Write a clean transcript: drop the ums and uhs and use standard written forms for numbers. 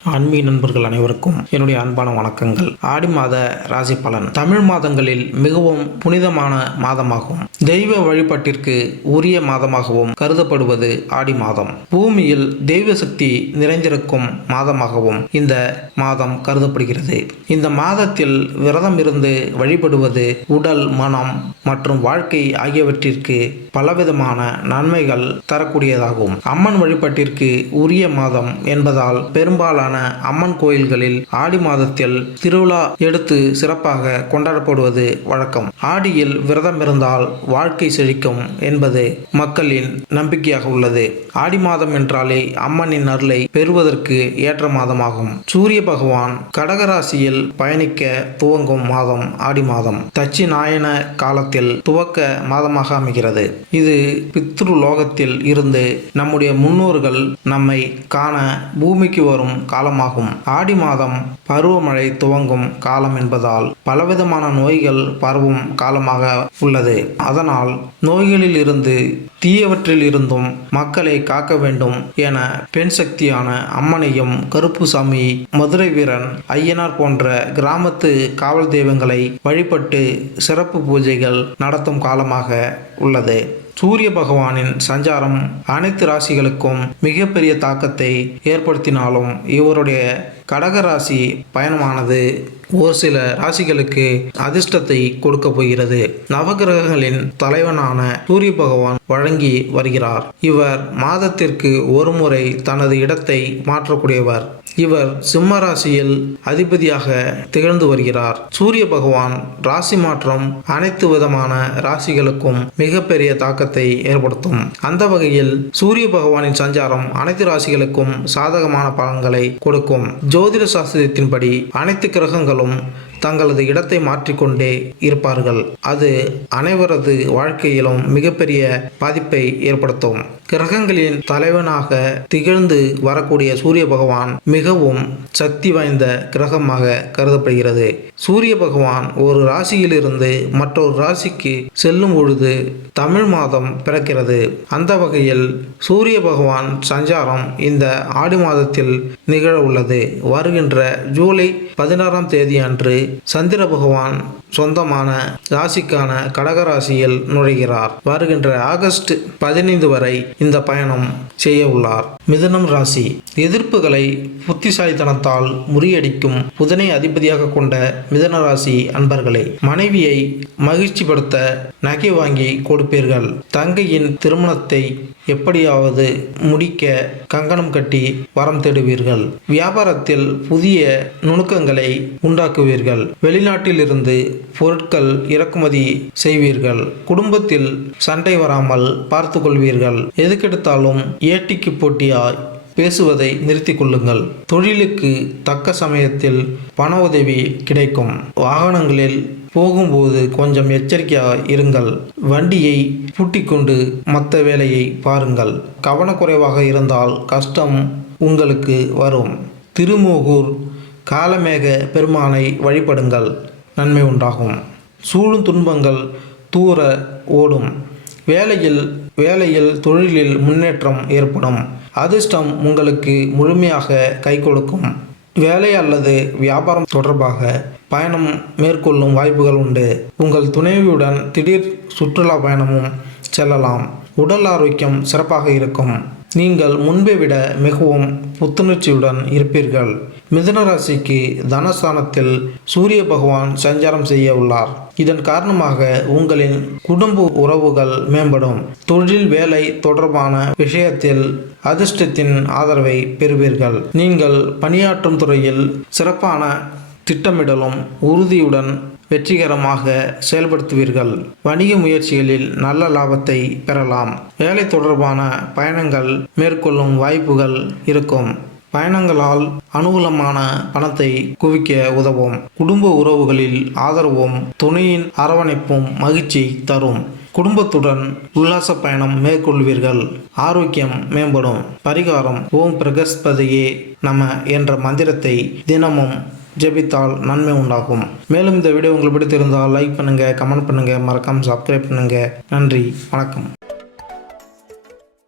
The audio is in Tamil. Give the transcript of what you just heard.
ஆன்மீக நண்பர்கள் அனைவருக்கும் என்னுடைய அன்பான வணக்கங்கள். ஆடி மாத ராசி பலன் தமிழ் மாதங்களில் மிகவும் புனிதமான மாதமாகும். தெய்வ வழிபாட்டிற்கு உரிய மாதமாகவும் கருதப்படுவது ஆடி மாதம். பூமியில் தெய்வ சக்தி நிறைந்திருக்கும் மாதமாகவும் இந்த மாதம் கருதப்படுகிறது. இந்த மாதத்தில் விரதம் இருந்து வழிபடுவது உடல், மனம் மற்றும் வாழ்க்கை ஆகியவற்றிற்கு பலவிதமான நன்மைகள் தரக்கூடியதாகும். அம்மன் வழிபாட்டிற்கு உரிய மாதம் என்பதால் பெரும்பாலான அம்மன் கோயில்களில் ஆடி மாதத்தில் திருவிழா எடுத்து சிறப்பாக கொண்டாடப்படுவது வழக்கம். ஆடியில் விரதம் இருந்தால் வாழ்க்கை செழிக்கும் என்பது மக்களின் நம்பிக்கையாக உள்ளது. ஆடி மாதம் என்றாலே அம்மனின் அருளை பெறுவதற்கு ஏற்ற மாதமாகும். சூரிய பகவான் கடகராசியில் பயணிக்க துவங்கும் மாதம் ஆடி மாதம். தட்சிணாயன காலத்தில் துவக்க மாதமாக அமைகிறது. இது பித்ரு லோகத்தில் இருந்து நம்முடைய முன்னோர்கள் நம்மை காண பூமிக்கு வரும் காலமாகும். ஆடி மாதம் பருவமழை துவங்கும் காலம் என்பதால் பலவிதமான நோய்கள் பரவும் காலமாக உள்ளது. அதனால் நோய்களில் இருந்து தீயவற்றில் இருந்தும் மக்களை காக்க வேண்டும் என பெண் சக்தியான அம்மனையும், கருப்புசாமி, மதுரை வீரன், ஐயனார் போன்ற கிராமத்து காவல் தெய்வங்களை வழிபட்டு சிறப்பு பூஜைகள் நடத்தும் காலமாக உள்ளது. சூரிய பகவானின் சஞ்சாரம் அனைத்து ராசிகளுக்கும் மிகப்பெரிய தாக்கத்தை ஏற்படுத்தினாலும் இவருடைய கடகராசி பயணமானது ஒரு சில ராசிகளுக்கு அதிர்ஷ்டத்தை கொடுக்க போகிறது. நவகிரகங்களின் தலைவனான சூரிய பகவான் வழங்கி வருகிறார். இவர் மாதத்திற்கு ஒரு முறை தனது இடத்தை மாற்றக்கூடியவர். இவர் சிம்ம ராசியில் அதிபதியாக திகழ்ந்து வருகிறார். சூரிய பகவான் ராசி மாற்றம் அனைத்து விதமான ராசிகளுக்கும் மிகப்பெரிய தாக்கத்தை ஏற்படுத்தும். அந்த வகையில் சூரிய பகவானின் சஞ்சாரம் அனைத்து ராசிகளுக்கும் சாதகமான பலன்களை கொடுக்கும். ஜோதிட சாஸ்திரத்தின்படி அனைத்து கிரகங்களும் தங்களது இடத்தை மாற்றிக்கொண்டே இருப்பார்கள். அது அனைவரது வாழ்க்கையிலும் மிகப்பெரிய பாதிப்பை ஏற்படுத்தும். கிரகங்களின் தலைவனாக திகழ்ந்து வரக்கூடிய சூரிய பகவான் மிகவும் சக்தி வாய்ந்த கிரகமாக கருதப்படுகிறது. சூரிய பகவான் ஒரு ராசியிலிருந்து மற்றொரு ராசிக்கு செல்லும் பொழுது தமிழ் மாதம் பிறக்கிறது. அந்த வகையில் சூரிய பகவான் சஞ்சாரம் இந்த ஆடி மாதத்தில் நிகழ உள்ளது. வருகின்ற ஜூலை 16ஆம் தேதி அன்று சந்திர பகவான் சொந்தமான ராசிக்கான கடகராசியில் நுழைகிறார். வருகின்ற ஆகஸ்ட் 15 வரை இந்த பயணம் செய்ய உள்ளார். மிதுனம் ராசி. எதிர்ப்புகளை புத்திசாலித்தனத்தால் முறியடிக்கும் புதனை அதிபதியாக கொண்ட மிதுன ராசி அன்பர்களே, மனைவியை மகிழ்ச்சிப்படுத்த நகை வாங்கி கொடுப்பீர்கள். தங்கையின் திருமணத்தை எப்படியாவது முடிக்க கங்கணம் கட்டி வரம் தேடுவீர்கள். வியாபாரத்தில் புதிய நுணுக்கங்களை உண்டாக்குவீர்கள். வெளிநாட்டில் இருந்து பொருட்கள் இறக்குமதி செய்வீர்கள். குடும்பத்தில் சண்டை வராமல் பார்த்து கொள்வீர்கள். எதுக்கெடுத்தாலும் ஏட்டிக்கு போட்டியாய் பேசுவதை நிறுத்திக் கொள்ளுங்கள். தொழிலுக்கு தக்க சமயத்தில் பண உதவி கிடைக்கும். வாகனங்களில் போகும்போது கொஞ்சம் எச்சரிக்கையாக இருங்கள். வண்டியை பூட்டிக்கொண்டு மற்ற வேலையை பாருங்கள். கவனக்குறைவாக இருந்தால் கஷ்டம் உங்களுக்கு வரும். திருமோகூர் காலமேக பெருமானை வழிபடுங்கள். நன்மை உண்டாகும். சூழும் துன்பங்கள் தூர ஓடும். வேலையில் தொழிலில் முன்னேற்றம் ஏற்படும். அதிர்ஷ்டம் உங்களுக்கு முழுமையாக கை கொடுக்கும். வேலை அல்லது வியாபாரம் தொடர்பாக பயணம் மேற்கொள்ளும் வாய்ப்புகள் உண்டு. உங்கள் துணைவியுடன் திடீர் சுற்றுலா பயணமும் செல்லலாம். உடல் ஆரோக்கியம் சிறப்பாக இருக்கும். நீங்கள் முன்பை விட மிகவும் புத்துணர்ச்சியுடன் இருப்பீர்கள். மிதுன ராசிக்கு தனஸ்தானத்தில் சூரிய பகவான் சஞ்சாரம் செய்ய உள்ளார். இதன் காரணமாக உங்களின் குடும்ப உறவுகள் மேம்படும். தொழில், வேலை தொடர்பான விஷயத்தில் அதிர்ஷ்டத்தின் ஆதரவை பெறுவீர்கள். நீங்கள் பணியாற்றும் துறையில் சிறப்பான திட்டமிடலும் உறுதியுடன் வெற்றிகரமாக செயல்படுத்துவீர்கள். வணிக முயற்சிகளில் நல்ல லாபத்தை பெறலாம். வேலை தொடர்பான பயணங்கள் மேற்கொள்ளும் வாய்ப்புகள் இருக்கும். பயணங்களால் அனுகூலமான பணத்தை குவிக்க உதவும். குடும்ப உறவுகளில் ஆதரவும் துணையின் அரவணைப்பும் மகிழ்ச்சி தரும். குடும்பத்துடன் உல்லாச பயணம் மேற்கொள்வீர்கள். ஆரோக்கியம் மேம்படும். பரிகாரம்: ஓம் பிரகஸ்பதியே நம என்ற மந்திரத்தை தினமும் ஜெபித்தால் நன்மை உண்டாகும். மேலும் இந்த வீடியோ உங்களுக்கு பிடித்திருந்தால் லைக் பண்ணுங்க, கமெண்ட் பண்ணுங்க, மறக்காம சப்ஸ்கிரைப் பண்ணுங்க. நன்றி, வணக்கம்.